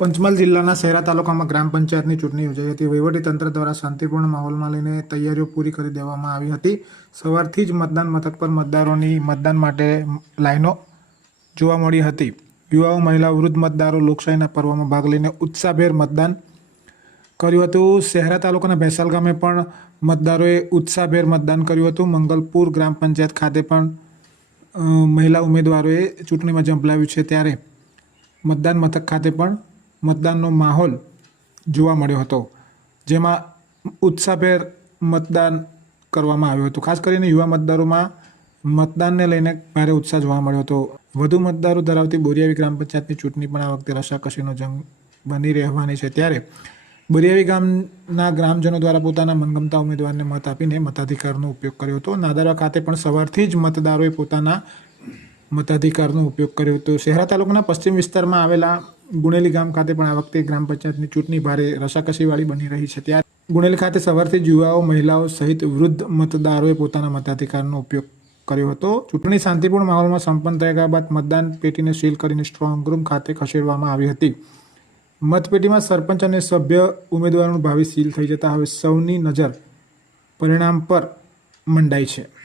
પંચમહાલ જિલ્લાના શહેરા તાલુકામાં ગ્રામ પંચાયતની ચૂંટણી યોજાઈ હતી. વહીવટીતંત્ર દ્વારા શાંતિપૂર્ણ માહોલમાં લઈને તૈયારીઓ પૂરી કરી દેવામાં આવી હતી. સવારથી જ મતદાન મથક પર મતદારોની મતદાન માટે લાઈનો જોવા મળી હતી. યુવાઓ, મહિલાઓ વૃદ્ધ મતદારો લોકશાહીના પર્વમાં ભાગ લઈને ઉત્સાહભેર મતદાન કર્યું હતું. શહેરા તાલુકાના ભેસાલ ગામે પણ મતદારોએ ઉત્સાહભેર મતદાન કર્યું હતું. મંગલપુર ગ્રામ પંચાયત ખાતે પણ મહિલા ઉમેદવારોએ ચૂંટણીમાં ઝંપલાવ્યું છે. ત્યારે મતદાન મથક ખાતે પણ મતદાનનો માહોલ જોવા મળ્યો હતો, જેમાં ઉત્સાહભેર મતદાન કરવામાં આવ્યું હતું. ખાસ કરીને યુવા મતદારોમાં મતદાનને લઈને ભારે ઉત્સાહ જોવા મળ્યો હતો. વધુ મતદારો ધરાવતી બોરિયાવી ગ્રામ પંચાયતની ચૂંટણી પણ આ વખતે રસાકસીનો જંગ બની રહેવાની છે. ત્યારે બોરિયાવી ગામના ગ્રામજનો દ્વારા પોતાના મનગમતા ઉમેદવારને મત આપીને મતાધિકારનો ઉપયોગ કર્યો હતો. નાદારા ખાતે પણ સવારથી જ મતદારોએ પોતાના મતાધિકારનો ઉપયોગ કર્યો હતો. શહેરા તાલુકાના પશ્ચિમ વિસ્તારમાં આવેલા ગુણેલી ગામ ખાતે પણ આ વખતે ગ્રામ પંચાયતની ચૂંટણી ભારે રસાકસીવાળી બની રહી છે. ત્યારે ગુણેલી ખાતે સવારથી યુવાઓ, મહિલાઓ સહિત વૃદ્ધ મતદારોએ પોતાના મતાધિકારનો ઉપયોગ કર્યો હતો. ચૂંટણી શાંતિપૂર્ણ માહોલમાં સંપન્ન થયા બાદ મતદાન પેટીને સીલ કરીને સ્ટ્રોંગ રૂમ ખાતે ખસેડવામાં આવી હતી. મતપેટીમાં સરપંચ અને સભ્ય ઉમેદવારોનું ભાવિ સીલ થઈ જતા હવે સૌની નજર પરિણામ પર મંડાઈ છે.